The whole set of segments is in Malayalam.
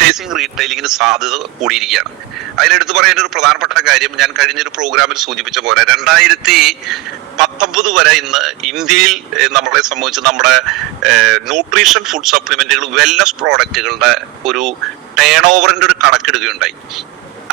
ഫ്രാഞ്ചൈസിങ് റീറ്റെയിലിങ്ങിന് സാധ്യത കൂടിയിരിക്കുകയാണ്. അതിലെടുത്ത് പറയേണ്ട ഒരു പ്രധാനപ്പെട്ട കാര്യം, ഞാൻ കഴിഞ്ഞൊരു പ്രോഗ്രാമിൽ സൂചിപ്പിച്ച പോലെ 2019 വരെ ഇന്ന് ഇന്ത്യയിൽ നമ്മളെ സംബന്ധിച്ച് നമ്മുടെ ന്യൂട്രീഷൻ ഫുഡ് സപ്ലിമെന്റുകൾ, വെൽനസ് പ്രോഡക്റ്റുകളുടെ ഒരു ടേൺ ഓവറിന്റെ ഒരു കണക്കെടുക്കുകയുണ്ടായി.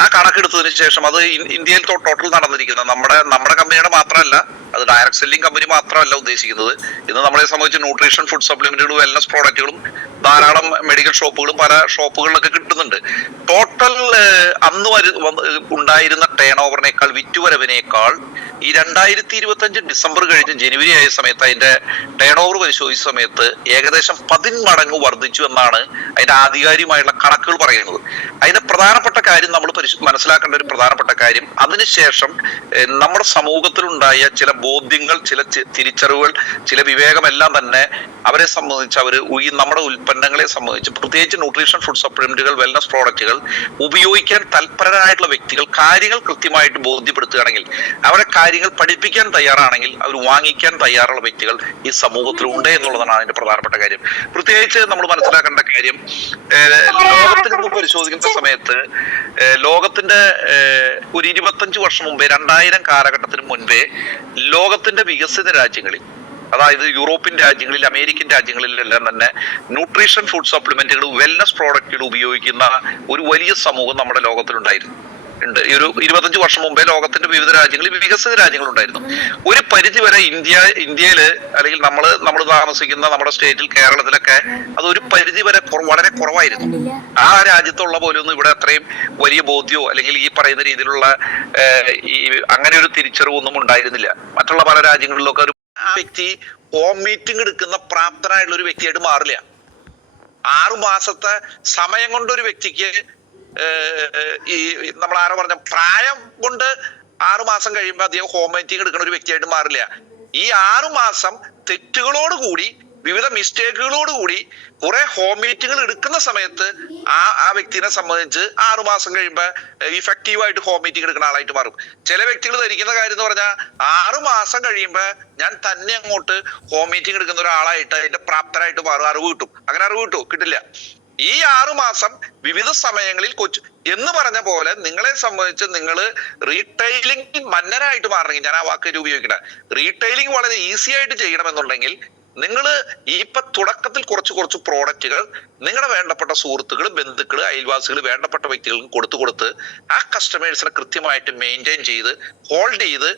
ആ കണക്കെടുത്തതിന് ശേഷം അത് ഇന്ത്യയിൽ ടോട്ടൽ നടന്നിരിക്കുന്നത് നമ്മുടെ കമ്പനിയുടെ മാത്രമല്ല, അത് ഡയറക്ട് സെല്ലിംഗ് കമ്പനി മാത്രമല്ല ഉദ്ദേശിക്കുന്നത്. ഇന്ന് നമ്മളെ സംബന്ധിച്ച് ന്യൂട്രീഷൻ ഫുഡ് സപ്ലിമെന്റുകളും വെൽനസ് പ്രോഡക്റ്റുകളും ധാരാളം മെഡിക്കൽ ഷോപ്പുകളും പല ഷോപ്പുകളിലൊക്കെ കിട്ടുന്നുണ്ട്. ടോട്ടൽ അന്ന് ഉണ്ടായിരുന്ന ടേൺ ഓവറിനേക്കാൾ, വിറ്റുവരവിനേക്കാൾ ഈ 2025 ഡിസംബർ കഴിഞ്ഞ് ജനുവരി ആയ സമയത്ത് അതിന്റെ ടേൺ ഓവർ പരിശോധിച്ച സമയത്ത് ഏകദേശം 10 മടങ്ങ് വർദ്ധിച്ചു എന്നാണ് അതിന്റെ ആധികാരികമായുള്ള കണക്കുകൾ പറയുന്നത്. അതിന്റെ പ്രധാനപ്പെട്ട കാര്യം നമ്മൾ മനസ്സിലാക്കേണ്ട ഒരു പ്രധാനപ്പെട്ട കാര്യം, അതിനുശേഷം നമ്മുടെ സമൂഹത്തിലുണ്ടായ ചില ബോധ്യങ്ങൾ, ചില തിരിച്ചറിവുകൾ, ചില വിവേകമെല്ലാം തന്നെ അവരെ സംബന്ധിച്ച് ഈ നമ്മുടെ ഉൽപ്പന്നങ്ങളെ സംബന്ധിച്ച്, പ്രത്യേകിച്ച് ന്യൂട്രീഷൻ ഫുഡ് സപ്ലിമെന്റുകൾ, വെൽനസ് പ്രോഡക്റ്റുകൾ ഉപയോഗിക്കാൻ തൽപരരായിട്ടുള്ള വ്യക്തികൾ കാര്യങ്ങൾ കൃത്യമായിട്ട് ബോധ്യപ്പെടുത്തുകയാണെങ്കിൽ, അവരെ കാര്യങ്ങൾ പഠിപ്പിക്കാൻ തയ്യാറാണെങ്കിൽ, അവർ വാങ്ങിക്കാൻ തയ്യാറുള്ള വ്യക്തികൾ ഈ സമൂഹത്തിൽ ഉണ്ട് എന്നുള്ളതാണ് അതിന്റെ പ്രധാനപ്പെട്ട കാര്യം. പ്രത്യേകിച്ച് നമ്മൾ മനസ്സിലാക്കേണ്ട കാര്യം, ലോകത്തിൽ നിന്ന് പരിശോധിക്കുന്ന സമയത്ത് ലോകത്തിന്റെ ഒരു 25 വർഷം മുമ്പേ, 2000 കാലഘട്ടത്തിന് മുൻപേ ലോകത്തിന്റെ വികസിത രാജ്യങ്ങളിൽ, അതായത് യൂറോപ്യൻ രാജ്യങ്ങളിൽ, അമേരിക്കൻ രാജ്യങ്ങളിലെല്ലാം തന്നെ ന്യൂട്രീഷൻ ഫുഡ് സപ്ലിമെന്റുകൾ, വെൽനസ് പ്രോഡക്റ്റുകൾ ഉപയോഗിക്കുന്ന ഒരു വലിയ സമൂഹം നമ്മുടെ ലോകത്തിലുണ്ടായിരുന്നു. ഈ ഒരു 25 വർഷം മുമ്പേ ലോകത്തിന്റെ വിവിധ രാജ്യങ്ങളിൽ, വികസിത രാജ്യങ്ങളുണ്ടായിരുന്നു. ഒരു പരിധി വരെ ഇന്ത്യയില് അല്ലെങ്കിൽ നമ്മൾ താമസിക്കുന്ന നമ്മുടെ സ്റ്റേറ്റിൽ, കേരളത്തിലൊക്കെ അത് ഒരു പരിധി വരെ വളരെ കുറവായിരുന്നു. ആ രാജ്യത്തുള്ള പോലൊന്നും ഇവിടെ അത്രയും വലിയ ബോധ്യമോ അല്ലെങ്കിൽ ഈ പറയുന്ന രീതിയിലുള്ള അങ്ങനെ ഒരു തിരിച്ചറിവൊന്നും ഉണ്ടായിരുന്നില്ല. മറ്റുള്ള പല രാജ്യങ്ങളിലൊക്കെ ആ വ്യക്തി ഹോം മീറ്റിംഗ് എടുക്കുന്ന പ്രാപ്തനായുള്ള ഒരു വ്യക്തിയായിട്ട് മാറില്ല. 6 മാസത്തെ സമയം കൊണ്ട് ഒരു വ്യക്തിക്ക് ഈ നമ്മൾ ആരോ പറഞ്ഞ പ്രായം കൊണ്ട് 6 മാസം കഴിയുമ്പോൾ അദ്ദേഹം ഹോം മീറ്റിംഗ് എടുക്കുന്ന ഒരു വ്യക്തിയായിട്ട് മാറില്ല. ഈ 6 മാസം തെറ്റുകളോടുകൂടി, വിവിധ മിസ്റ്റേക്കുകളോടുകൂടി കുറെ ഹോം മീറ്റിങ്ങുകൾ എടുക്കുന്ന സമയത്ത് ആ വ്യക്തിനെ സംബന്ധിച്ച് 6 മാസം കഴിയുമ്പോൾ ഇഫക്റ്റീവായിട്ട് ഹോം മീറ്റിംഗ് എടുക്കുന്ന ആളായിട്ട് മാറും. ചില വ്യക്തികൾ ധരിക്കുന്ന കാര്യം എന്ന് പറഞ്ഞാൽ 6 മാസം കഴിയുമ്പോൾ ഞാൻ തന്നെ അങ്ങോട്ട് ഹോം മീറ്റിംഗ് എടുക്കുന്ന ഒരാളായിട്ട്, അതിന്റെ പ്രാപ്തരായിട്ട് മാറും. അറിവ് കിട്ടും. അങ്ങനെ അറിവ് കിട്ടില്ല. ഈ 6 മാസം വിവിധ സമയങ്ങളിൽ എന്ന് പറഞ്ഞ പോലെ നിങ്ങളെ സംബന്ധിച്ച് നിങ്ങൾ റീറ്റെയിലിംഗ് മന്നനായിട്ട് മാറണമെങ്കിൽ, ഞാൻ ആ വാക്ക് ഉപയോഗിക്കട്ടെ, റീറ്റെയിലിംഗ് വളരെ ഈസി ആയിട്ട് ചെയ്യണമെന്നുണ്ടെങ്കിൽ നിങ്ങൾ ഇപ്പൊ തുടക്കത്തിൽ കുറച്ച് പ്രോഡക്റ്റുകൾ നിങ്ങളുടെ വേണ്ടപ്പെട്ട സുഹൃത്തുക്കൾ, ബന്ധുക്കൾ, അയൽവാസികൾ, വേണ്ടപ്പെട്ട വ്യക്തികൾക്ക് കൊടുത്ത് ആ കസ്റ്റമേഴ്സിനെ കൃത്യമായിട്ട് മെയിൻറ്റെയിൻ ചെയ്ത്, ഹോൾഡ് ചെയ്ത്,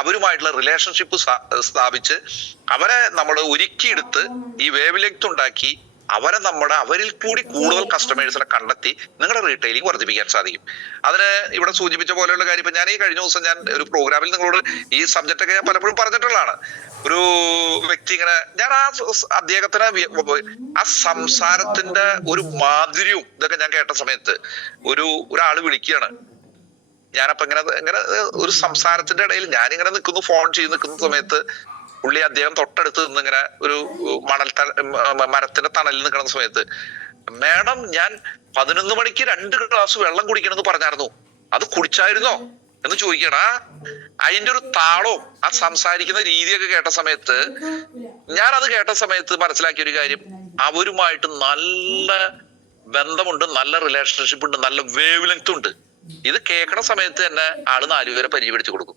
അവരുമായിട്ടുള്ള റിലേഷൻഷിപ്പ് സ്ഥാപിച്ച്, അവരെ നമ്മൾ ഒരുക്കിയെടുത്ത് ഈ വേവ് ലെങ്ത് ഉണ്ടാക്കി അവരിൽ കൂടി കൂടുതൽ കസ്റ്റമേഴ്സിനെ കണ്ടെത്തി നിങ്ങളുടെ റീറ്റെയിലിംഗ് വർദ്ധിപ്പിക്കാൻ സാധിക്കും. അതിന് ഇവിടെ സൂചിപ്പിച്ച പോലെയുള്ള കാര്യം, ഇപ്പൊ ഞാൻ ഈ കഴിഞ്ഞ ദിവസം ഞാൻ ഒരു പ്രോഗ്രാമിൽ നിങ്ങളോട് ഈ സബ്ജക്റ്റ് ഒക്കെ ഞാൻ പലപ്പോഴും പറഞ്ഞിട്ടുള്ളതാണ്. ഒരു വ്യക്തി ഇങ്ങനെ, ഞാൻ അദ്ദേഹത്തിന് ആ സംസാരത്തിന്റെ ഒരു മാധുര്യവും ഇതൊക്കെ ഞാൻ കേട്ട സമയത്ത് ഒരാള് വിളിക്കുകയാണ്. ഞാനപ്പോ ഇങ്ങനെ ഒരു സംസാരത്തിന്റെ ഇടയിൽ ഞാനിങ്ങനെ ഫോൺ ചെയ്ത് നിൽക്കുന്ന സമയത്ത് അദ്ദേഹം തൊട്ടടുത്ത് നിന്ന് ഇങ്ങനെ ഒരു മരത്തിന്റെ തണലിൽ നിൽക്കുന്ന സമയത്ത്, മാഡം ഞാൻ 11 മണിക്ക് 2 ഗ്ലാസ് വെള്ളം കുടിക്കണമെന്ന് പറഞ്ഞായിരുന്നു, അത് കുടിച്ചായിരുന്നോ എന്ന് ചോദിക്കണ. അതിന്റെ ഒരു താളവും ആ സംസാരിക്കുന്ന രീതിയൊക്കെ കേട്ട സമയത്ത്, ഞാനത് കേട്ട സമയത്ത് മനസ്സിലാക്കിയ ഒരു കാര്യം, അവരുമായിട്ട് നല്ല ബന്ധമുണ്ട്, നല്ല റിലേഷൻഷിപ്പ് ഉണ്ട്, നല്ല വേവ് ലെങ്ത് ഉണ്ട്. ഇത് കേൾക്കണ സമയത്ത് തന്നെ ആള് 4 പേരെ പരിചയപ്പെടുത്തി കൊടുക്കും.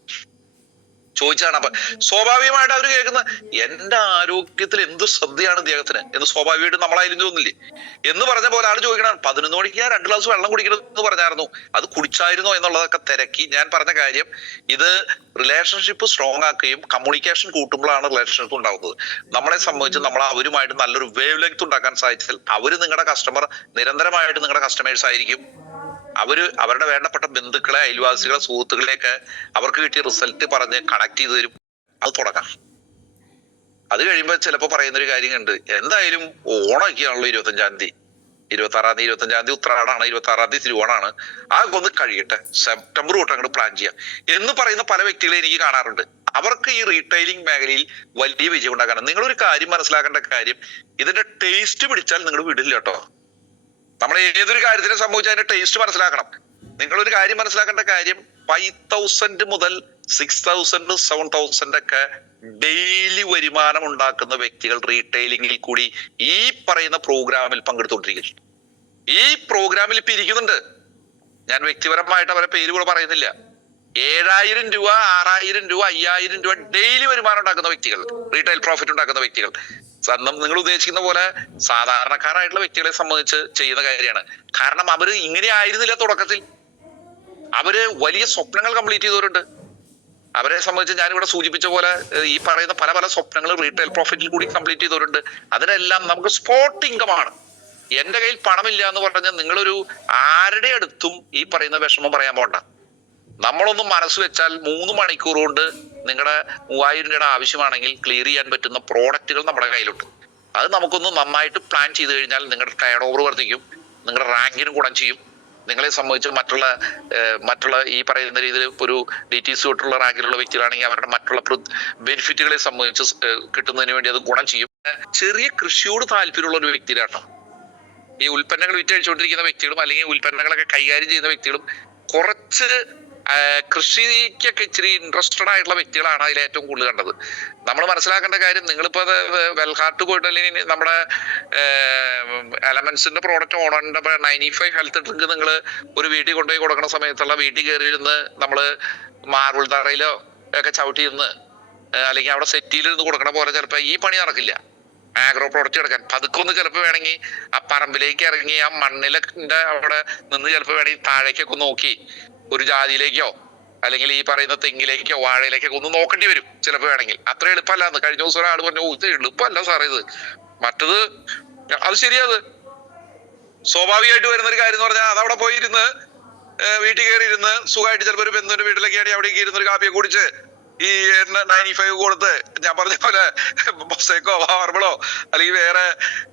ചോദിച്ചാണ്. അപ്പൊ സ്വാഭാവികമായിട്ട് അവര് കേൾക്കുന്ന, എന്റെ ആരോഗ്യത്തിൽ എന്ത് ശ്രദ്ധയാണ് ഇദ്ദേഹത്തിന് എന്ന് സ്വാഭാവികമായിട്ട് നമ്മളായാലും തോന്നില്ലേ എന്ന് പറഞ്ഞ പോലെ ആള് ചോദിക്കണം, 11 മണിക്ക് ഞാൻ 2 ഗ്ലാസ് വെള്ളം കുടിക്കണമെന്ന് പറഞ്ഞായിരുന്നു, അത് കുടിച്ചായിരുന്നോ എന്നുള്ളതൊക്കെ തിരക്കി. ഞാൻ പറഞ്ഞ കാര്യം, ഇത് റിലേഷൻഷിപ്പ് സ്ട്രോങ് ആക്കുകയും കമ്മ്യൂണിക്കേഷൻ കൂട്ടുമ്പോഴാണ് റിലേഷൻഷിപ്പ് ഉണ്ടാകുന്നത്. നമ്മളെ സംബന്ധിച്ച് നമ്മൾ അവരുമായിട്ട് നല്ലൊരു വേവ് ലെങ്ത് ഉണ്ടാക്കാൻ സാധിച്ചാൽ അവര് നിങ്ങളുടെ കസ്റ്റമർ, നിരന്തരമായിട്ട് നിങ്ങളുടെ കസ്റ്റമേഴ്സ് ആയിരിക്കും. അവരുടെ വേണ്ടപ്പെട്ട ബന്ധുക്കളെ, അയൽവാസികളെ, സുഹൃത്തുക്കളെയൊക്കെ അവർക്ക് കിട്ടിയ റിസൾട്ട് പറഞ്ഞ് കണക്ട് ചെയ്ത് തരും. അത് തുടങ്ങാം. അത് കഴിയുമ്പോൾ ചിലപ്പോൾ പറയുന്നൊരു കാര്യം ഉണ്ട്, എന്തായാലും ഓണമൊക്കെയാണല്ലോ 25-ാം തീയതി, 26-ാം തീയതി, 25-ാം തീയതി ഉത്രാടാണ്, 26-ാം തീയതി തിരുവോണാണ്, അതൊക്കെ ഒന്ന് കഴിയട്ടെ, സെപ്റ്റംബർ തൊട്ട് അങ്ങോട്ട് പ്ലാൻ ചെയ്യാം എന്ന് പറയുന്ന പല വ്യക്തികളെ എനിക്ക് കാണാറുണ്ട്. അവർക്ക് ഈ റീറ്റെയിലിംഗ് മേഖലയിൽ വലിയ വിജയം ഉണ്ടാക്കാനാണ്. നിങ്ങളൊരു കാര്യം മനസ്സിലാക്കേണ്ട കാര്യം, ഇതിന്റെ ടേസ്റ്റ് പിടിച്ചാൽ നിങ്ങൾ വിടില്ല കേട്ടോ. നമ്മൾ ഏതൊരു കാര്യത്തിനെ സംഭവിച്ചാൽ അതിന്റെ ടേസ്റ്റ് മനസ്സിലാക്കണം. നിങ്ങളൊരു കാര്യം മനസ്സിലാക്കേണ്ട കാര്യം, 5,000 മുതൽ 6,000, 7,000 ഒക്കെ ഡെയിലി വരുമാനം ഉണ്ടാക്കുന്ന വ്യക്തികൾ റീറ്റെയിലിംഗിൽ കൂടി ഈ പറയുന്ന പ്രോഗ്രാമിൽ പങ്കെടുത്തുകൊണ്ടിരിക്കുന്നു. ഈ പ്രോഗ്രാമിൽ ഇപ്പൊ ഇരിക്കുന്നുണ്ട്. ഞാൻ വ്യക്തിപരമായിട്ട് അവരെ പേര് കൂടെ പറയുന്നില്ല. 7,000 രൂപ, 6,000 രൂപ, 5,000 രൂപ ഡെയിലി വരുമാനം ഉണ്ടാക്കുന്ന വ്യക്തികൾ, റീറ്റെയിൽ പ്രോഫിറ്റ് ഉണ്ടാക്കുന്ന വ്യക്തികൾ. നിങ്ങൾ ഉദ്ദേശിക്കുന്ന പോലെ സാധാരണക്കാരായിട്ടുള്ള വ്യക്തികളെ സംബന്ധിച്ച് ചെയ്യുന്ന കാര്യമാണ്. കാരണം അവര് ഇങ്ങനെ ആയിരുന്നില്ല തുടക്കത്തിൽ. അവര് വലിയ സ്വപ്നങ്ങൾ കംപ്ലീറ്റ് ചെയ്തവരുണ്ട്. അവരെ സംബന്ധിച്ച് ഞാനിവിടെ സൂചിപ്പിച്ച പോലെ ഈ പറയുന്ന പല പല സ്വപ്നങ്ങൾ റീറ്റെയിൽ പ്രോഫിറ്റിൽ കൂടി കംപ്ലീറ്റ് ചെയ്തവരുണ്ട്. അതിനെല്ലാം നമുക്ക് സ്പോട്ട് ഇൻകമാണ്. എന്റെ കയ്യിൽ പണമില്ല എന്ന് പറഞ്ഞാൽ നിങ്ങളൊരു ആരുടെ അടുത്തും ഈ പറയുന്ന വിഷമം പറയാൻ പോണ്ട. നമ്മളൊന്നും മനസ്സ് വെച്ചാൽ 3 മണിക്കൂർ കൊണ്ട് നിങ്ങളുടെ 3,000 രൂപയുടെ ആവശ്യമാണെങ്കിൽ ക്ലിയർ ചെയ്യാൻ പറ്റുന്ന പ്രോഡക്റ്റുകൾ നമ്മുടെ കയ്യിലുണ്ട്. അത് നമുക്കൊന്ന് നന്നായിട്ട് പ്ലാൻ ചെയ്ത് കഴിഞ്ഞാൽ നിങ്ങളുടെ ടേൺ ഓവർ വർദ്ധിക്കും, നിങ്ങളുടെ റാങ്കിന് ഗുണം ചെയ്യും. നിങ്ങളെ സംബന്ധിച്ച് മറ്റുള്ള ഈ പറയുന്ന രീതിയിൽ ഒരു DTC തൊട്ടുള്ള റാങ്കിലുള്ള വ്യക്തികളാണെങ്കിൽ അവരുടെ മറ്റുള്ള ബെനിഫിറ്റുകളെ സംബന്ധിച്ച് കിട്ടുന്നതിന് വേണ്ടി അത് ഗുണം ചെയ്യും. ചെറിയ കൃഷിയോട് താല്പര്യമുള്ള ഒരു വ്യക്തിയിലാട്ടോ ഈ ഉൽപ്പന്നങ്ങൾ വിറ്റഴിച്ചുകൊണ്ടിരിക്കുന്ന വ്യക്തികളും അല്ലെങ്കിൽ ഉൽപ്പന്നങ്ങളൊക്കെ കൈകാര്യം ചെയ്യുന്ന വ്യക്തികളും കുറച്ച് കൃഷിക്കൊക്കെ ഇച്ചിരി ഇൻട്രസ്റ്റഡ് ആയിട്ടുള്ള വ്യക്തികളാണ് അതിൽ ഏറ്റവും കൂടുതൽ കണ്ടത്. നമ്മൾ മനസ്സിലാക്കേണ്ട കാര്യം, നിങ്ങളിപ്പോ വെൽഹാർട്ട് പോയിട്ട് അല്ലെങ്കിൽ നമ്മുടെ എലമെന്റ്സിന്റെ പ്രോഡക്റ്റ് ഓണറിന്റെ 95 ഹെൽത്ത് ഡ്രിങ്ക് നിങ്ങൾ ഒരു വീട്ടിൽ കൊണ്ടുപോയി കൊടുക്കുന്ന സമയത്തുള്ള വീട്ടിൽ കയറിയിരുന്ന് നമ്മള് മാർബിൾ തറയിലോ ഒക്കെ ചവിട്ടിയിരുന്ന് അല്ലെങ്കിൽ അവിടെ സെറ്റിയിലിരുന്ന് കൊടുക്കണ പോലെ ചിലപ്പോ ഈ പണി നടക്കില്ല. ആഗ്രോ പ്രോഡക്റ്റ് എടുക്കാൻ പതുക്കൊന്ന് ചിലപ്പോൾ വേണമെങ്കിൽ ആ പറമ്പിലേക്ക് ഇറങ്ങി ആ മണ്ണിലെ അവിടെ നിന്ന് ചിലപ്പോൾ വേണമെങ്കിൽ താഴേക്കൊക്കെ നോക്കി ഒരു ജാതിയിലേക്കോ അല്ലെങ്കിൽ ഈ പറയുന്ന തെങ്ങിലേക്കോ വാഴയിലേക്കൊക്കെ ഒന്ന് നോക്കേണ്ടി വരും ചിലപ്പോൾ വേണമെങ്കിൽ. അത്ര എളുപ്പമല്ലാന്ന് കഴിഞ്ഞ ദിവസം ഒരാൾ പറഞ്ഞു, ഇത് എളുപ്പമല്ല സാറേ ഇത്. മറ്റത് അത് ശരിയത് സ്വാഭാവികമായിട്ട് വരുന്നൊരു കാര്യം എന്ന് പറഞ്ഞാൽ അതവിടെ പോയിരുന്ന് വീട്ടിൽ കയറി ഇരുന്ന് സുഖമായിട്ട് ചിലപ്പോൾ ഒരു ബന്ധുവിന്റെ വീട്ടിലൊക്കെ ആണെങ്കിൽ അവിടേക്ക് ഇരുന്നൊരു കാപ്പിയൊക്കെ കുടിച്ച് ഈ 95 കൊടുത്ത് ഞാൻ പറഞ്ഞ പോലെ മൊസൈക്കോ മാർബിളോ അല്ലെങ്കിൽ വേറെ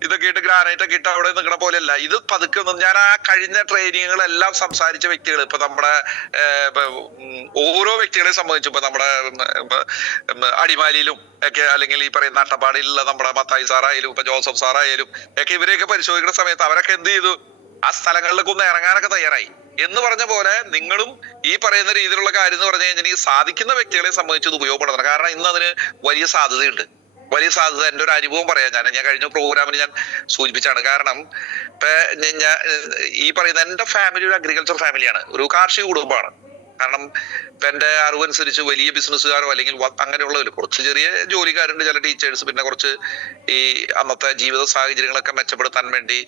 ഇതൊക്കെ ഇട്ട് ഗ്രാനൈറ്റ് ഒക്കെ ഇട്ട് അവിടെ നിൽക്കണ പോലെയല്ല. ഇത് പതുക്കെ ഞാൻ ആ കഴിഞ്ഞ ട്രെയിനിങ്ങുകളെല്ലാം സംസാരിച്ച വ്യക്തികൾ ഇപ്പൊ നമ്മുടെ ഓരോ വ്യക്തികളെ സംബന്ധിച്ച് ഇപ്പൊ നമ്മുടെ അടിമാലിയിലും ഒക്കെ അല്ലെങ്കിൽ ഈ പറയുന്ന അട്ടപ്പാടിയിലുള്ള നമ്മുടെ മത്തായി സാറായാലും ഇപ്പൊ ജോസഫ് സാറായാലും ഒക്കെ ഇവരെയൊക്കെ പരിശോധിക്കുന്ന സമയത്ത് അവരൊക്കെ എന്ത് ചെയ്തു, ആ സ്ഥലങ്ങളിലേക്ക് ഒന്ന് ഇറങ്ങാനൊക്കെ തയ്യാറായി. എന്ന് പറഞ്ഞ പോലെ നിങ്ങളും ഈ പറയുന്ന രീതിയിലുള്ള കാര്യം എന്ന് പറഞ്ഞു കഴിഞ്ഞാൽ ഈ സാധിക്കുന്ന വ്യക്തികളെ സംബന്ധിച്ച് ഇത് ഉപയോഗപ്പെടുത്തണം. കാരണം ഇന്ന് അതിന് വലിയ സാധ്യതയുണ്ട്. വലിയ സാധ്യത. എൻ്റെ ഒരു അനുഭവം പറയാം. ഞാൻ കഴിഞ്ഞ പ്രോഗ്രാമിന് ഞാൻ സൂചിപ്പിച്ചാണ്. കാരണം ഇപ്പൊ ഈ പറയുന്ന എൻ്റെ ഫാമിലി ഒരു അഗ്രികൾച്ചർ ഫാമിലിയാണ്, ഒരു കാർഷിക കുടുംബമാണ്. കാരണം ഇപ്പൊ എൻ്റെ അറിവനുസരിച്ച് വലിയ ബിസിനസ്സുകാരോ അല്ലെങ്കിൽ അങ്ങനെയുള്ളവർ കുറച്ച് ചെറിയ ജോലിക്കാരുണ്ട്, ചില ടീച്ചേഴ്സ്, പിന്നെ കുറച്ച് ഈ അന്നത്തെ ജീവിത സാഹചര്യങ്ങളൊക്കെ മെച്ചപ്പെടുത്താൻ വേണ്ടി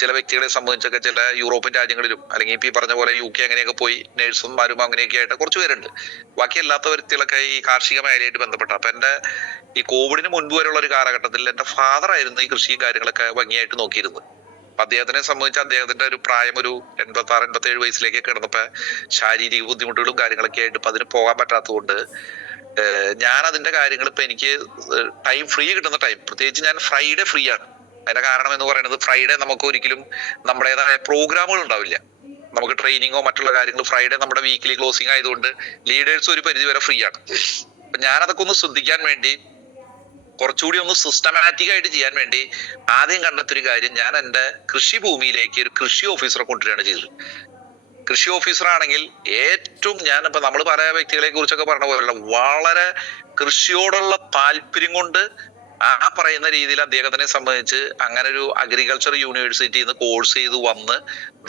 ചില വ്യക്തികളെ സംബന്ധിച്ചൊക്കെ ചില യൂറോപ്യൻ രാജ്യങ്ങളിലും അല്ലെങ്കിൽ ഇപ്പൊ ഈ പറഞ്ഞ പോലെ UK അങ്ങനെയൊക്കെ പോയി നേഴ്സുമാരും അങ്ങനെയൊക്കെ ആയിട്ട് കുറച്ച് പേരുണ്ട്. ബാക്കി അല്ലാത്ത വ്യക്തികളൊക്കെ ഈ കാർഷിക മേഖലയായിട്ട് ബന്ധപ്പെട്ട. അപ്പൊ എൻ്റെ ഈ കോവിഡിന് മുൻപ് വരെയുള്ള ഒരു കാലഘട്ടത്തിൽ എൻ്റെ ഫാദർ ആയിരുന്നു ഈ കൃഷി കാര്യങ്ങളൊക്കെ ഭംഗിയായിട്ട് നോക്കിയിരുന്നത്. അദ്ദേഹത്തിനെ സംബന്ധിച്ച് അദ്ദേഹത്തിന്റെ ഒരു പ്രായം ഒരു 86-87 വയസ്സിലേക്ക് കിടന്നപ്പോ ശാരീരിക ബുദ്ധിമുട്ടുകളും കാര്യങ്ങളൊക്കെ ആയിട്ട് ഇപ്പൊ അതിന് പോകാൻ പറ്റാത്തതുകൊണ്ട് ഞാൻ അതിന്റെ കാര്യങ്ങൾ ഇപ്പൊ എനിക്ക് ടൈം ഫ്രീ കിട്ടുന്ന ടൈം, പ്രത്യേകിച്ച് ഞാൻ ഫ്രൈഡേ ഫ്രീ ആണ്. അതിന്റെ കാരണം എന്ന് പറയുന്നത് ഫ്രൈഡേ നമുക്ക് ഒരിക്കലും നമ്മുടേതായ പ്രോഗ്രാമുകൾ ഉണ്ടാവില്ല. നമുക്ക് ട്രെയിനിങ്ങോ മറ്റുള്ള കാര്യങ്ങൾ ഫ്രൈഡേ നമ്മുടെ വീക്കിലി ക്ലോസിംഗ് ആയതുകൊണ്ട് ലീഡേഴ്സ് ഒരു പരിധി വരെ ഫ്രീ ആണ്. അപ്പൊ ഞാനതൊക്കെ ഒന്ന് ശ്രദ്ധിക്കാൻ വേണ്ടി കുറച്ചുകൂടി ഒന്ന് സിസ്റ്റമാറ്റിക് ആയിട്ട് ചെയ്യാൻ വേണ്ടി ആദ്യം കണ്ടെത്തൊരു കാര്യം, ഞാൻ എൻ്റെ കൃഷിഭൂമിയിലേക്ക് ഒരു കൃഷി ഓഫീസറെ കൊണ്ടുവരികയാണ് ചെയ്തത്. കൃഷി ഓഫീസർ ആണെങ്കിൽ ഏറ്റവും ഞാനിപ്പോ നമ്മൾ പല വ്യക്തികളെ കുറിച്ചൊക്കെ പറഞ്ഞ പോലെയുള്ള വളരെ കൃഷിയോടുള്ള താല്പര്യം കൊണ്ട് ആ പറയുന്ന രീതിയിൽ അദ്ദേഹത്തിനെ സംബന്ധിച്ച് അങ്ങനെ ഒരു അഗ്രികൾച്ചർ യൂണിവേഴ്സിറ്റിയിൽ നിന്ന് കോഴ്സ് ചെയ്ത് വന്ന്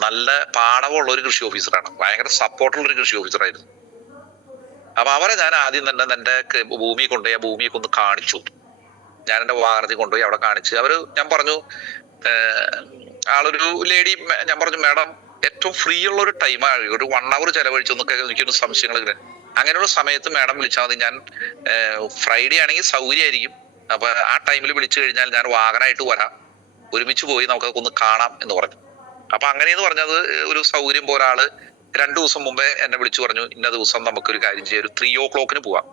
നല്ല പാഠമുള്ള ഒരു കൃഷി ഓഫീസറാണ്. ഭയങ്കര സപ്പോർട്ടുള്ള ഒരു കൃഷി ഓഫീസറായിരുന്നു. അപ്പൊ അവരെ ഞാൻ ആദ്യം തന്നെ എൻ്റെ ഭൂമി കൊണ്ടുപോയി ആ ഭൂമിയൊക്കെ ഒന്ന് കാണിച്ചു. ഞാൻ എൻ്റെ വാഹനത്തിൽ കൊണ്ടുപോയി അവിടെ കാണിച്ച് ഞാൻ പറഞ്ഞു, ആളൊരു ലേഡി, ഞാൻ പറഞ്ഞു മാഡം ഏറ്റവും ഫ്രീ ഉള്ള ഒരു ടൈമാണ്, ഒരു 1 hour ചെലവഴിച്ചൊന്നൊക്കെ എനിക്കൊരു സംശയങ്ങൾ. അങ്ങനെയുള്ള സമയത്ത് മാഡം വിളിച്ചാൽ മതി, ഞാൻ ഫ്രൈഡേ ആണെങ്കിൽ സൗകര്യമായിരിക്കും. അപ്പൊ ആ ടൈമിൽ വിളിച്ചു കഴിഞ്ഞാൽ ഞാൻ വാഹനമായിട്ട് വരാം, ഒരുമിച്ച് പോയി നമുക്കതൊക്കെ ഒന്ന് കാണാം എന്ന് പറഞ്ഞു. അപ്പൊ അങ്ങനെയെന്ന് പറഞ്ഞത് ഒരു സൗകര്യം പോലെ ആള് 2 ദിവസം മുമ്പേ എന്നെ വിളിച്ചു പറഞ്ഞു, ഇന്ന ദിവസം നമുക്കൊരു കാര്യം ചെയ്യാം, ഒരു 3 o'clock പോവാം.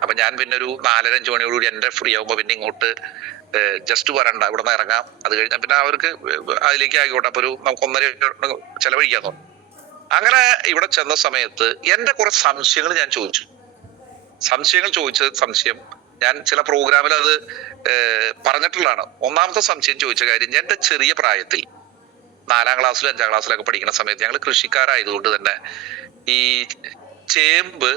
അപ്പൊ ഞാൻ പിന്നെ ഒരു 4-5 മണിയോടുകൂടി എന്റെ ഫ്രീ ആകുമ്പോ പിന്നെ ഇങ്ങോട്ട് ജസ്റ്റ് വരണ്ട, ഇവിടെ നിന്ന് ഇറങ്ങാം. അത് കഴിഞ്ഞാൽ പിന്നെ അവർക്ക് അതിലേക്ക് ആയിക്കോട്ടെ, അപ്പൊ നമുക്ക് 1.5 ചെലവഴിക്കാൻ തോന്നും. അങ്ങനെ ഇവിടെ ചെന്ന സമയത്ത് എന്റെ കുറെ സംശയങ്ങൾ ഞാൻ ചോദിച്ചു. സംശയം ഞാൻ ചില പ്രോഗ്രാമിൽ അത് പറഞ്ഞിട്ടുള്ളതാണ്. ഒന്നാമത്തെ സംശയം ചോദിച്ച കാര്യം, എന്റെ ചെറിയ പ്രായത്തിൽ 4ാം ക്ലാസ്സിലും 5ാം ക്ലാസ്സിലൊക്കെ പഠിക്കുന്ന സമയത്ത് ഞങ്ങൾ കൃഷിക്കാരായതുകൊണ്ട് തന്നെ ഈ ചേമ്പ്,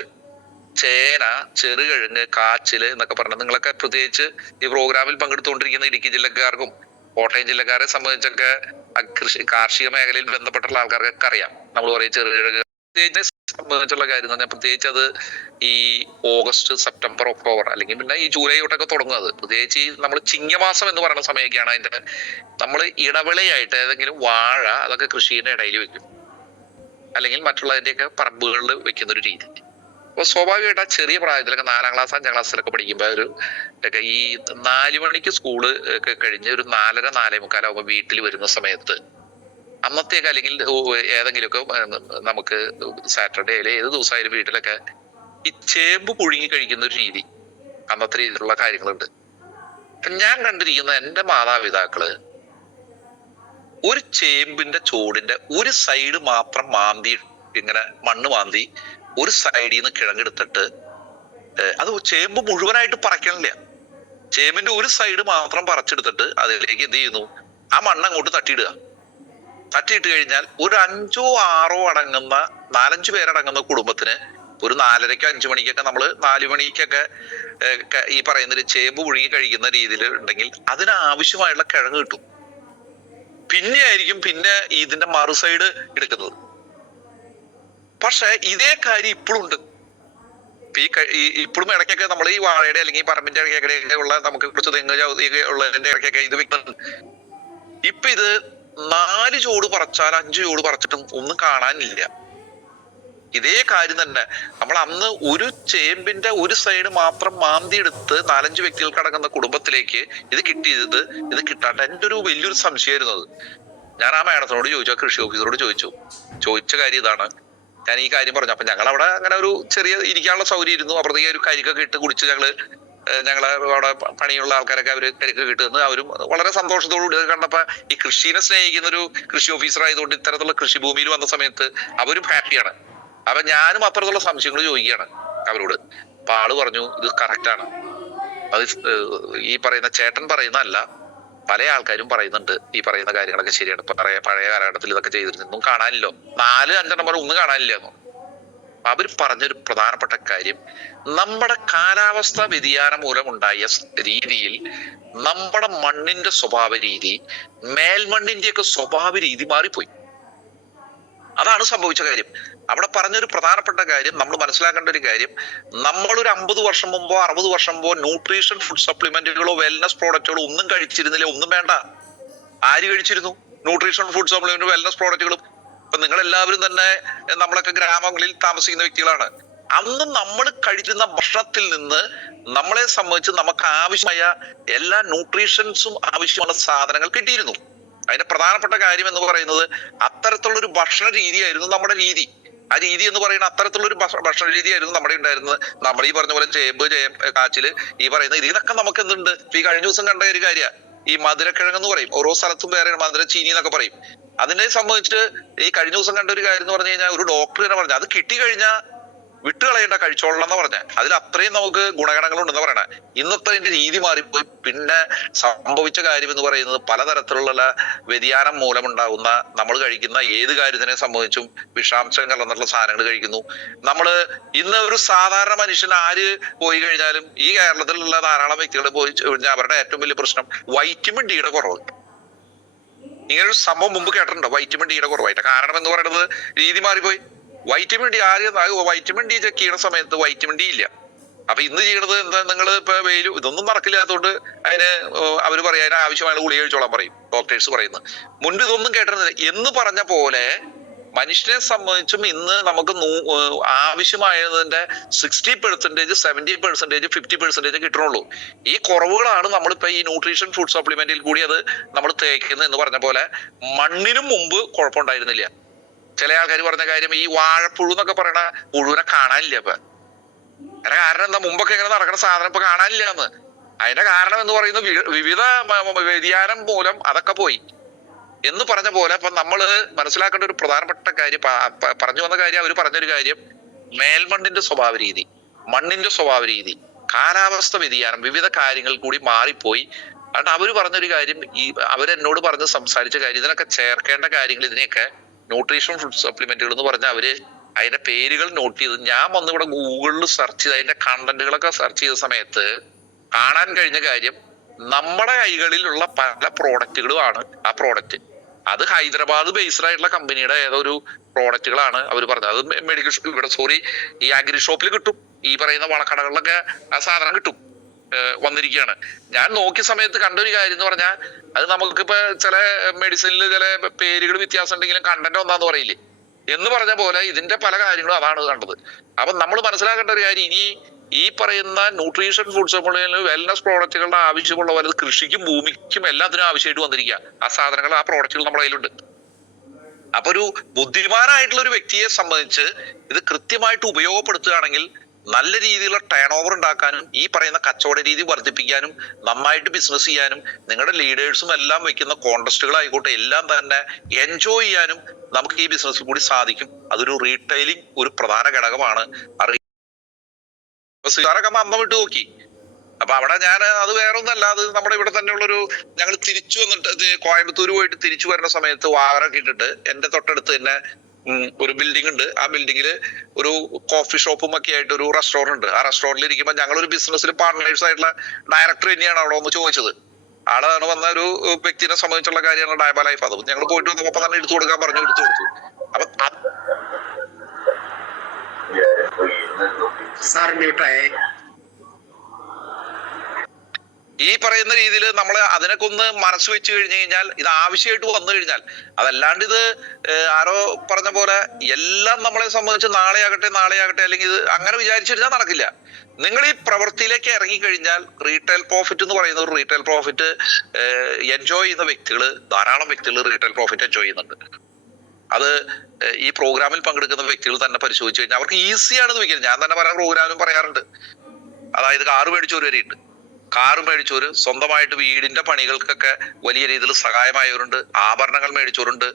ചേന, ചെറുകിഴങ്ങ്, കാച്ചില് എന്നൊക്കെ പറഞ്ഞ, നിങ്ങളൊക്കെ പ്രത്യേകിച്ച് ഈ പ്രോഗ്രാമിൽ പങ്കെടുത്തുകൊണ്ടിരിക്കുന്ന ഇടുക്കി ജില്ലക്കാർക്കും കോട്ടയം ജില്ലക്കാരെ സംബന്ധിച്ചൊക്കെ കാർഷിക മേഖലയിൽ ബന്ധപ്പെട്ടുള്ള ആൾക്കാർക്കൊക്കെ അറിയാം. നമ്മൾ പറയും ചെറുകിഴങ്ങ് സംബന്ധിച്ചുള്ള കാര്യം എന്ന് പറഞ്ഞാൽ പ്രത്യേകിച്ച് അത് ഈ ഓഗസ്റ്റ്, സെപ്റ്റംബർ, ഒക്ടോബർ അല്ലെങ്കിൽ പിന്നെ ഈ ജൂലൈ തൊട്ടൊക്കെ തുടങ്ങുന്നത്. പ്രത്യേകിച്ച് ഈ നമ്മൾ ചിങ്ങമാസം എന്ന് പറയുന്ന സമയമൊക്കെയാണ് അതിന്റെ നമ്മൾ ഇടവിളയായിട്ട് ഏതെങ്കിലും വാഴ അതൊക്കെ കൃഷിയുടെ ഇടയിൽ വെക്കും, അല്ലെങ്കിൽ മറ്റുള്ളതിന്റെയൊക്കെ പറമ്പുകളിൽ വെക്കുന്ന ഒരു രീതി. അപ്പൊ സ്വാഭാവികമായിട്ട് ആ ചെറിയ പ്രായത്തിലൊക്കെ 4ാം ക്ലാസ് 5ാം ക്ലാസ്സിലൊക്കെ പഠിക്കുമ്പോൾ ഒരു ഒക്കെ ഈ 4 മണിക്ക് സ്കൂള് ഒക്കെ കഴിഞ്ഞ് ഒരു 4:30 4:45 ആകുമ്പോൾ വീട്ടിൽ വരുന്ന സമയത്ത് അന്നത്തേക്ക് അല്ലെങ്കിൽ ഏതെങ്കിലുമൊക്കെ നമുക്ക് സാറ്റർഡേയില് ഏത് ദിവസമായാലും വീട്ടിലൊക്കെ ഈ ചേമ്പ് പുഴുങ്ങി കഴിക്കുന്ന ഒരു രീതി, അന്നത്തെ രീതിയിലുള്ള കാര്യങ്ങളുണ്ട്. ഞാൻ കണ്ടിരിക്കുന്ന എന്റെ മാതാപിതാക്കള് ഒരു ചേമ്പിന്റെ ചോടിന്റെ ഒരു സൈഡ് മാത്രം മാന്തി, ഇങ്ങനെ മണ്ണ് മാന്തി ഒരു സൈഡിൽ നിന്ന് കിഴങ്ങെടുത്തിട്ട്, അത് ചേമ്പ് മുഴുവനായിട്ട് പറിക്കണില്ല, ചേമ്പിന്റെ ഒരു സൈഡ് മാത്രം പറിച്ചെടുത്തിട്ട് അതിലേക്ക് എന്ത് ചെയ്യുന്നു, ആ മണ്ണ് അങ്ങോട്ട് തട്ടിയിടുക. തട്ടിയിട്ട് കഴിഞ്ഞാൽ ഒരു 5 or 6 അടങ്ങുന്ന 4-5 പേരടങ്ങുന്ന കുടുംബത്തിന് ഒരു 4:30 5 മണിക്കൊക്കെ, നമ്മൾ 4 മണിക്കൊക്കെ ഈ പറയുന്നൊരു ചേമ്പ് പുഴുങ്ങി കഴിക്കുന്ന രീതിയിൽ ഉണ്ടെങ്കിൽ അതിനാവശ്യമായുള്ള കിഴങ്ങ് കിട്ടും. പിന്നെ ആയിരിക്കും പിന്നെ ഇതിന്റെ മറു സൈഡ് എടുക്കുന്നത്. പക്ഷെ ഇതേ കാര്യം ഇപ്പോഴും ഉണ്ട്. ഇപ്പോഴും ഇടയ്ക്കൊക്കെ നമ്മൾ ഈ വാഴയുടെ അല്ലെങ്കിൽ ഈ പറമ്പിന്റെ ഇടയ്ക്കൊക്കെ ഉള്ള നമുക്ക് കുറച്ച് തെങ്ങ് ഉള്ളതിന്റെ ഇടയ്ക്കൊക്കെ ഇത് വെക്കുന്നുണ്ട്. ഇപ്പൊ ഇത് 4 ചോട് പറിച്ചാൽ 5 ചോട് പറിച്ചിട്ടും ഒന്നും കാണാനില്ല. ഇതേ കാര്യം തന്നെ നമ്മൾ അന്ന് ഒരു ചേമ്പിന്റെ ഒരു സൈഡ് മാത്രം മാന്തി എടുത്ത് 4-5 വ്യക്തികൾക്ക് അടങ്ങുന്ന കുടുംബത്തിലേക്ക് ഇത് കിട്ടിയത്, ഇത് കിട്ടാണ്ട് എന്റെ ഒരു വലിയൊരു സംശയമായിരുന്നു അത്. ഞാൻ ആ മാഡത്തിനോട് ചോദിച്ചു, ആ കൃഷി ഓഫീസറോട് ചോദിച്ച കാര്യം ഇതാണ്. ഞാൻ ഈ കാര്യം പറഞ്ഞു. അപ്പൊ ഞങ്ങൾ അവിടെ അങ്ങനെ ഒരു ചെറിയ ഇരിക്കാനുള്ള സൗകര്യം ഇരുന്നു. അപ്പുറത്തേക്ക് ഒരു കരിക്കൊക്കെ ഇട്ട് കുടിച്ച് ഞങ്ങളെ അവിടെ പണിയുള്ള ആൾക്കാരൊക്കെ അവര് കരിക്ക് കിട്ടുന്നു. അവരും വളരെ സന്തോഷത്തോടുകൂടി കണ്ടപ്പോ ഈ കൃഷിനെ സ്നേഹിക്കുന്ന ഒരു കൃഷി ഓഫീസർ ആയതുകൊണ്ട് ഇത്തരത്തിലുള്ള കൃഷിഭൂമിയിൽ വന്ന സമയത്ത് അവരും ഹാപ്പിയാണ്. അപ്പൊ ഞാനും അത്തരത്തിലുള്ള സംശയങ്ങൾ ചോദിക്കുകയാണ് അവരോട്. അപ്പൊ ആള് പറഞ്ഞു ഇത് കറക്റ്റാണ്, അത് ഈ പറയുന്ന ചേട്ടൻ പറയുന്നതല്ല, പല ആൾക്കാരും പറയുന്നുണ്ട് ഈ പറയുന്ന കാര്യങ്ങളൊക്കെ ശരിയാണ്. പഴയ കാലഘട്ടത്തിൽ ഇതൊക്കെ ചെയ്തിരുന്നൊന്നും കാണാനില്ലോ, 4-5 നമ്പർ ഒന്നും കാണാനില്ലെന്നോ. അവര് പറഞ്ഞൊരു പ്രധാനപ്പെട്ട കാര്യം, നമ്മുടെ കാലാവസ്ഥ വ്യതിയാനം മൂലമുണ്ടായ രീതിയിൽ നമ്മുടെ മണ്ണിന്റെ സ്വഭാവ രീതി മേൽമണ്ണിന്റെയൊക്കെ സ്വഭാവ രീതി മാറിപ്പോയി. അതാണ് സംഭവിച്ച കാര്യം. അവിടെ പറഞ്ഞൊരു പ്രധാനപ്പെട്ട കാര്യം, നമ്മൾ മനസ്സിലാക്കേണ്ട ഒരു കാര്യം, നമ്മളൊരു 50 വർഷം മുമ്പോ 60 വർഷം മുമ്പോ ന്യൂട്രീഷൻ ഫുഡ് സപ്ലിമെന്റുകളോ വെൽനസ് പ്രോഡക്റ്റുകളോ ഒന്നും കഴിച്ചിരുന്നില്ല. ഒന്നും വേണ്ട. ആര് കഴിച്ചിരുന്നു ന്യൂട്രീഷൻ ഫുഡ് സപ്ലിമെന്റ് വെൽനസ് പ്രോഡക്റ്റുകളും? ഇപ്പൊ നിങ്ങൾ എല്ലാവരും തന്നെ നമ്മളൊക്കെ ഗ്രാമങ്ങളിൽ താമസിക്കുന്ന വ്യക്തികളാണ്. അന്ന് നമ്മൾ കഴിക്കുന്ന ഭക്ഷണത്തിൽ നിന്ന് നമ്മളെ സംബന്ധിച്ച് നമുക്ക് ആവശ്യമായ എല്ലാ ന്യൂട്രീഷൻസും ആവശ്യമുള്ള സാധനങ്ങൾ കിട്ടിയിരുന്നു. അതിന്റെ പ്രധാനപ്പെട്ട കാര്യം എന്ന് പറയുന്നത് അത്തരത്തിലുള്ള ഒരു ഭക്ഷണ രീതിയായിരുന്നു നമ്മുടെ രീതി. ആ രീതി എന്ന് പറയുന്ന അത്തരത്തിലുള്ള ഒരു ഭക്ഷണ രീതിയായിരുന്നു നമ്മുടെ ഉണ്ടായിരുന്നത്. നമ്മൾ ഈ പറഞ്ഞ പോലെ ചേമ്പ്, കാച്ചില്, ഈ പറയുന്ന ഇതിനൊക്കെ നമുക്ക് എന്തുണ്ട്. ഈ കഴിഞ്ഞ ദിവസം കണ്ട ഒരു കാര്യമാണ് ഈ മധുരക്കിഴങ്ങെന്ന് പറയും. ഓരോ സ്ഥലത്തും വേറെ മധുര ചീനി എന്നൊക്കെ പറയും. അതിനെ സംബന്ധിച്ച് ഈ കഴിഞ്ഞ ദിവസം കണ്ട ഒരു കാര്യം എന്ന് പറഞ്ഞു കഴിഞ്ഞാൽ, ഒരു ഡോക്ടർ തന്നെ പറഞ്ഞു അത് കിട്ടിക്കഴിഞ്ഞാൽ വിട്ടുകളയേണ്ട, കഴിച്ചോളണം എന്ന് പറഞ്ഞ. അതിൽ അത്രയും നമുക്ക് ഗുണഗണങ്ങളുണ്ടെന്ന് പറയണേ. ഇന്നത്തെ അതിന്റെ രീതി മാറിപ്പോയി. പിന്നെ സംഭവിച്ച കാര്യം എന്ന് പറയുന്നത് പലതരത്തിലുള്ള വ്യതിയാനം മൂലമുണ്ടാകുന്ന, നമ്മൾ കഴിക്കുന്ന ഏത് കാര്യത്തിനെ സംബന്ധിച്ചും വിഷാംശം കലർന്നിട്ടുള്ള സാധനങ്ങൾ കഴിക്കുന്നു. നമ്മള് ഇന്ന് ഒരു സാധാരണ മനുഷ്യൻ ആര് പോയി കഴിഞ്ഞാലും ഈ കേരളത്തിലുള്ള ധാരാളം വ്യക്തികൾ പോയി കഴിഞ്ഞാൽ അവരുടെ ഏറ്റവും വലിയ പ്രശ്നം വൈറ്റമിൻ ഡിയുടെ കുറവ്. ഇങ്ങനൊരു സംഭവം മുമ്പ് കേട്ടിട്ടുണ്ടോ? വൈറ്റമിൻ ഡിയുടെ കുറവായിട്ട് കാരണം എന്ന് പറയുന്നത് രീതി മാറിപ്പോയി. Vitamin D vitamin D check ചെയ്യുന്ന സമയത്ത് വൈറ്റമിൻ ഡി ഇല്ല. അപ്പൊ ഇന്ന് ചെയ്യണത് എന്താ, നിങ്ങൾ ഇപ്പൊ വെയിലും ഇതൊന്നും നടക്കില്ലാത്തതുകൊണ്ട് അതിന് അവര് പറയാം അതിന് ആവശ്യമായ ഗുളിക കഴിച്ചോളാൻ പറയും, ഡോക്ടേഴ്സ് പറയുന്നത്. മുൻപ് ഇതൊന്നും കേട്ടിരുന്നില്ല എന്ന് പറഞ്ഞ പോലെ മനുഷ്യനെ സംബന്ധിച്ചും ഇന്ന് നമുക്ക് ആവശ്യമായതിന്റെ 60%, 70%, 50% കിട്ടണുള്ളൂ. ഈ കുറവുകളാണ് നമ്മളിപ്പോ ഈ ന്യൂട്രീഷൻ ഫുഡ് സപ്ലിമെന്റിൽ കൂടി അത് നമ്മൾ തേക്കുന്നത്. എന്ന് പറഞ്ഞ പോലെ മണ്ണിനും മുമ്പ് കുഴപ്പമുണ്ടായിരുന്നില്ല. ചില ആൾക്കാർ പറഞ്ഞ കാര്യം, ഈ വാഴപ്പുഴു എന്നൊക്കെ പറയണ പുഴുവിനെ കാണാനില്ല ഇപ്പൊ. അതിന്റെ കാരണം എന്താ? മുമ്പൊക്കെ ഇങ്ങനെ നടക്കുന്ന സാധനം ഇപ്പൊ കാണാനില്ല എന്ന്. അതിന്റെ കാരണം എന്ന് പറയുന്നത് വിവിധ വ്യതിയാനം മൂലം അതൊക്കെ പോയി എന്ന് പറഞ്ഞ പോലെ. അപ്പൊ നമ്മള് മനസ്സിലാക്കേണ്ട ഒരു പ്രധാനപ്പെട്ട കാര്യം, പറഞ്ഞു വന്ന കാര്യം, അവര് പറഞ്ഞൊരു കാര്യം, മേൽമണ്ണിന്റെ സ്വഭാവ രീതി, മണ്ണിന്റെ സ്വഭാവ രീതി, കാലാവസ്ഥ വ്യതിയാനം, വിവിധ കാര്യങ്ങൾ കൂടി മാറിപ്പോയി. അതുകൊണ്ട് അവര് പറഞ്ഞൊരു കാര്യം, ഈ അവരെന്നോട് പറഞ്ഞ് സംസാരിച്ച കാര്യം, ഇതിനൊക്കെ ചേർക്കേണ്ട കാര്യങ്ങൾ, ഇതിനെയൊക്കെ ന്യൂട്രീഷൻ ഫുഡ് സപ്ലിമെന്റുകൾ എന്ന് പറഞ്ഞാൽ അവര് അതിന്റെ പേരുകൾ നോട്ട് ചെയ്ത്, ഞാൻ വന്ന് ഇവിടെ ഗൂഗിളിൽ സെർച്ച് ചെയ്ത് അതിന്റെ കണ്ടന്റുകളൊക്കെ സെർച്ച് ചെയ്ത സമയത്ത് കാണാൻ കഴിഞ്ഞ കാര്യം, നമ്മുടെ കൈകളിലുള്ള പല പ്രോഡക്റ്റുകളുമാണ് ആ പ്രോഡക്റ്റ്. അത് ഹൈദരാബാദ് ബേസ്ഡ് ആയിട്ടുള്ള കമ്പനിയുടെ ഏതൊരു പ്രോഡക്റ്റുകളാണ് അവർ പറഞ്ഞത്. അത് മെഡിക്കൽ ഇവിടെ ഈ അഗ്രി ഷോപ്പിൽ കിട്ടും, ഈ പറയുന്ന വളക്കടകളിലൊക്കെ ആ സാധനം കിട്ടും, വന്നിരിക്കുകയാണ്. ഞാൻ നോക്കിയ സമയത്ത് കണ്ട ഒരു കാര്യം എന്ന് പറഞ്ഞാൽ, അത് നമുക്കിപ്പോ ചില മെഡിസിനിൽ ചില പേരുകൾ വ്യത്യാസം ഉണ്ടെങ്കിലും കണ്ടന്റ് ഒന്നാന്ന് പറയില്ലേ എന്ന് പറഞ്ഞ പോലെ ഇതിന്റെ പല കാര്യങ്ങളും അതാണ് കണ്ടത്. അപ്പൊ നമ്മൾ മനസ്സിലാക്കേണ്ട ഒരു കാര്യം, ഇനി ഈ പറയുന്ന ന്യൂട്രീഷൻ ഫുഡ് സപ്ലിമെന്റിന് വെൽനസ് പ്രോഡക്റ്റുകളുടെ ആവശ്യമുള്ള പോലെ കൃഷിക്കും ഭൂമിക്കും എല്ലാത്തിനും ആവശ്യമായിട്ട് വന്നിരിക്കുക. ആ സാധനങ്ങൾ, ആ പ്രോഡക്റ്റുകൾ നമ്മുടെ കയ്യിലുണ്ട്. അപ്പൊ ഒരു ബുദ്ധിമാനായിട്ടുള്ള ഒരു വ്യക്തിയെ സംബന്ധിച്ച് ഇത് കൃത്യമായിട്ട് ഉപയോഗപ്പെടുത്തുകയാണെങ്കിൽ നല്ല രീതിയിലുള്ള ടേൺ ഓവർ ഉണ്ടാക്കാനും ഈ പറയുന്ന കച്ചവട രീതി വർദ്ധിപ്പിക്കാനും നന്നായിട്ട് ബിസിനസ് ചെയ്യാനും നിങ്ങളുടെ ലീഡേഴ്സും എല്ലാം വെക്കുന്ന കോൺടെസ്റ്റുകളായിക്കോട്ടെ എല്ലാം തന്നെ എൻജോയ് ചെയ്യാനും നമുക്ക് ഈ ബിസിനസ്സിൽ കൂടി സാധിക്കും. അതൊരു റീറ്റെയിലിംഗ് ഒരു പ്രധാന ഘടകമാണ്. സിതാറൊക്കെ അന്ന് വിട്ടു നോക്കി. അപ്പൊ അവിടെ ഞാൻ അത് വേറെ ഒന്നല്ല, അത് നമ്മുടെ ഇവിടെ തന്നെയുള്ളൊരു, ഞങ്ങൾ തിരിച്ചു വന്നിട്ട് കോയമ്പത്തൂർ പോയിട്ട് തിരിച്ചു വരുന്ന സമയത്ത് വാഹനമൊക്കെ ഇട്ടിട്ട് എന്റെ തൊട്ടടുത്ത് തന്നെ ഒരു ബിൽഡിംഗ് ഉണ്ട്. ആ ബിൽഡിങ്ങില് ഒരു കോഫി ഷോപ്പും ഒക്കെ ആയിട്ട് ഒരു റെസ്റ്റോറന്റ് ഉണ്ട്. ആ റെസ്റ്റോറന്റിൽ ഇരിക്കുമ്പോൾ ഞങ്ങൾ ഒരു ബിസിനസ്സിൽ പാർട്ട്നേഴ്സ് ആയിട്ടുള്ള ഡയറക്ടർ തന്നെയാണ് അവിടെ ഒന്ന് ചോദിച്ചത്. ആളാണ് വന്ന ഒരു വ്യക്തിനെ സംബന്ധിച്ചുള്ള കാര്യമാണ് ഡയബ ലൈഫ്. അത് ഞങ്ങൾ പോയിട്ട് വന്നപ്പോ തന്നെ എടുത്തു കൊടുക്കാൻ പറഞ്ഞു, എടുത്തു കൊടുത്തു. അപ്പൊ ഈ പറയുന്ന രീതിയിൽ നമ്മൾ അതിനൊക്കെ ഒന്ന് മനസ്സ് വെച്ച് കഴിഞ്ഞു കഴിഞ്ഞാൽ, ഇത് ആവശ്യമായിട്ട് വന്നു കഴിഞ്ഞാൽ, അതല്ലാണ്ട് ഇത് ആരോ പറഞ്ഞ പോലെ എല്ലാം നമ്മളെ സംബന്ധിച്ച് നാളെ ആകട്ടെ അല്ലെങ്കിൽ ഇത് അങ്ങനെ വിചാരിച്ചു കഴിഞ്ഞാൽ നടക്കില്ല. നിങ്ങൾ ഈ പ്രവൃത്തിയിലേക്ക് ഇറങ്ങിക്കഴിഞ്ഞാൽ റീറ്റെയിൽ പ്രോഫിറ്റ് എന്ന് പറയുന്ന ഒരു റീറ്റെയിൽ പ്രോഫിറ്റ് എൻജോയ് ചെയ്യുന്ന വ്യക്തികൾ, ധാരാളം വ്യക്തികൾ റീറ്റെയിൽ പ്രോഫിറ്റ് എൻജോയ് ചെയ്യുന്നുണ്ട്. അത് ഈ പ്രോഗ്രാമിൽ പങ്കെടുക്കുന്ന വ്യക്തികൾ തന്നെ പരിശോധിച്ചു കഴിഞ്ഞാൽ അവർക്ക് ഈസിയാണെന്ന് വെക്കുന്നത്. ഞാൻ തന്നെ പല പ്രോഗ്രാമിലും പറയാറുണ്ട്. അതായത് കാറ് മേടിച്ചവർ വരെയുണ്ട്. കാറ് മേടിച്ചവര്, സ്വന്തമായിട്ട് വീടിന്റെ പണികൾക്കൊക്കെ വലിയ രീതിയിൽ സഹായമായവരുണ്ട്, ആഭരണങ്ങൾ മേടിച്ചവരുണ്ട്,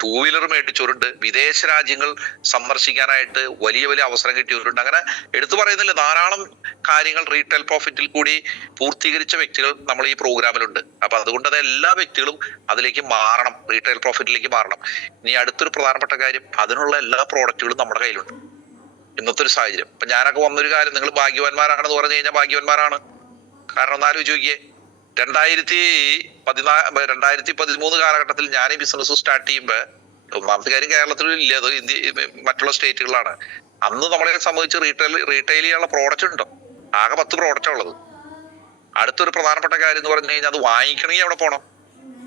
ടൂ വീലർ മേടിച്ചവരുണ്ട്, വിദേശ രാജ്യങ്ങൾ സന്ദർശിക്കാനായിട്ട് വലിയ വലിയ അവസരം കിട്ടിയവരുണ്ട്. അങ്ങനെ എടുത്തു പറയുന്നില്ല, ധാരാളം കാര്യങ്ങൾ റീറ്റെയിൽ പ്രോഫിറ്റിൽ കൂടി പൂർത്തീകരിച്ച വ്യക്തികൾ നമ്മൾ ഈ പ്രോഗ്രാമിലുണ്ട്. അപ്പൊ അതുകൊണ്ട് അത് എല്ലാ വ്യക്തികളും അതിലേക്ക് മാറണം, റീറ്റെയിൽ പ്രോഫിറ്റിലേക്ക് മാറണം. ഇനി അടുത്തൊരു പ്രധാനപ്പെട്ട കാര്യം, അതിനുള്ള എല്ലാ പ്രോഡക്റ്റുകളും നമ്മുടെ കയ്യിലുണ്ട് ഇന്നത്തെ ഒരു സാഹചര്യം. ഇപ്പൊ ഞാനൊക്കെ വന്നൊരു കാര്യം, നിങ്ങൾ ഭാഗ്യവാന്മാരാണെന്ന് പറഞ്ഞു കഴിഞ്ഞാൽ ഭാഗ്യവാന്മാരാണ്. കാരണം ഒന്ന് ആലോചിച്ച് നോക്കിയേ, 2013 കാലഘട്ടത്തിൽ ഞാൻ ഈ ബിസിനസ് സ്റ്റാർട്ട് ചെയ്യുമ്പോൾ, ഒന്നാമത്തെ കാര്യം കേരളത്തിലും ഇല്ല, അത് മറ്റുള്ള സ്റ്റേറ്റുകളിലാണ്. അന്ന് നമ്മളെ സംബന്ധിച്ച് റീറ്റെയിൽ ചെയ്യാനുള്ള പ്രോഡക്റ്റ് ഉണ്ടോ? ആകെ 10 പ്രോഡക്റ്റാണ് ഉള്ളത്. അടുത്തൊരു പ്രധാനപ്പെട്ട കാര്യം എന്ന് പറഞ്ഞു കഴിഞ്ഞാൽ, അത് വാങ്ങിക്കണമെങ്കിൽ എവിടെ പോകണം?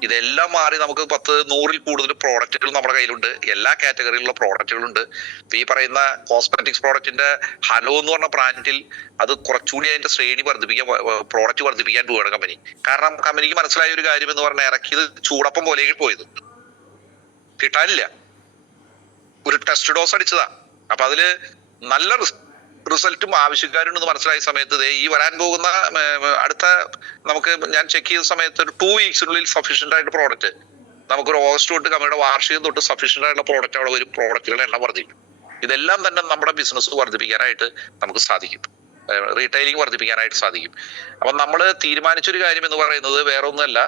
ഇതെല്ലാം മാറി നമുക്ക് 100-100 കൂടുതൽ പ്രോഡക്റ്റുകൾ നമ്മുടെ കയ്യിലുണ്ട്. എല്ലാ കാറ്റഗറിയിലുള്ള പ്രോഡക്റ്റുകളുണ്ട്. ഇപ്പൊ ഈ പറയുന്ന കോസ്മെറ്റിക്സ് പ്രോഡക്റ്റിന്റെ ഹലോ എന്ന് പറഞ്ഞ ബ്രാൻഡിൽ അത് കുറച്ചുകൂടി അതിന്റെ ശ്രേണി പ്രോഡക്റ്റ് വർദ്ധിപ്പിക്കാൻ പോവുകയാണ് കമ്പനി. കാരണം കമ്പനിക്ക് മനസ്സിലായ ഒരു കാര്യം എന്ന് പറഞ്ഞാൽ, ഇറക്കിയത് ചൂടപ്പം പോലെയൊക്കെ പോയത്, കിട്ടാനില്ല. ഒരു ടെസ്റ്റ് ഡോസ് അടിച്ചതാ. അപ്പൊ അതില് നല്ല റിസൾട്ടും ആവശ്യക്കാരുണ്ടെന്ന് മനസ്സിലായ സമയത്ത് ഈ വരാൻ പോകുന്ന അടുത്ത ഞാൻ ചെക്ക് ചെയ്ത സമയത്ത് ഒരു 2 വീക്സിനുള്ളിൽ സഫീഷ്യന്റ് ആയിട്ട് പ്രോഡക്റ്റ് നമുക്കൊരു ഓഗസ്റ്റ് തൊട്ട് കമ്പനിയുടെ വാർഷികം തൊട്ട് സഫീഷ്യന്റ് ആയിട്ടുള്ള പ്രോഡക്റ്റ് അവിടെ വരും. പ്രോഡക്റ്റുകളുടെ എണ്ണം വർദ്ധിക്കും. ഇതെല്ലാം തന്നെ നമ്മുടെ ബിസിനസ് വർദ്ധിപ്പിക്കാനായിട്ട് നമുക്ക് സാധിക്കും, റീറ്റെയിലിംഗ് വർദ്ധിപ്പിക്കാനായിട്ട് സാധിക്കും. അപ്പൊ നമ്മൾ തീരുമാനിച്ചൊരു കാര്യം എന്ന് പറയുന്നത് വേറെ ഒന്നുമല്ല,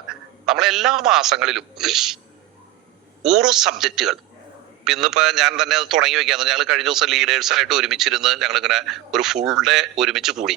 നമ്മളെല്ലാ മാസങ്ങളിലും ഓരോ സബ്ജക്റ്റുകൾ, ഇന്നിപ്പോ ഞാൻ തന്നെ അത് തുടങ്ങി വെക്കാന്ന്. ഞങ്ങൾ കഴിഞ്ഞ ദിവസം ലീഡേഴ്സ് ആയിട്ട് ഒരുമിച്ചിരുന്ന് ഞങ്ങളിങ്ങനെ ഒരു ഫുൾ ഡേ ഒരുമിച്ച് കൂടി.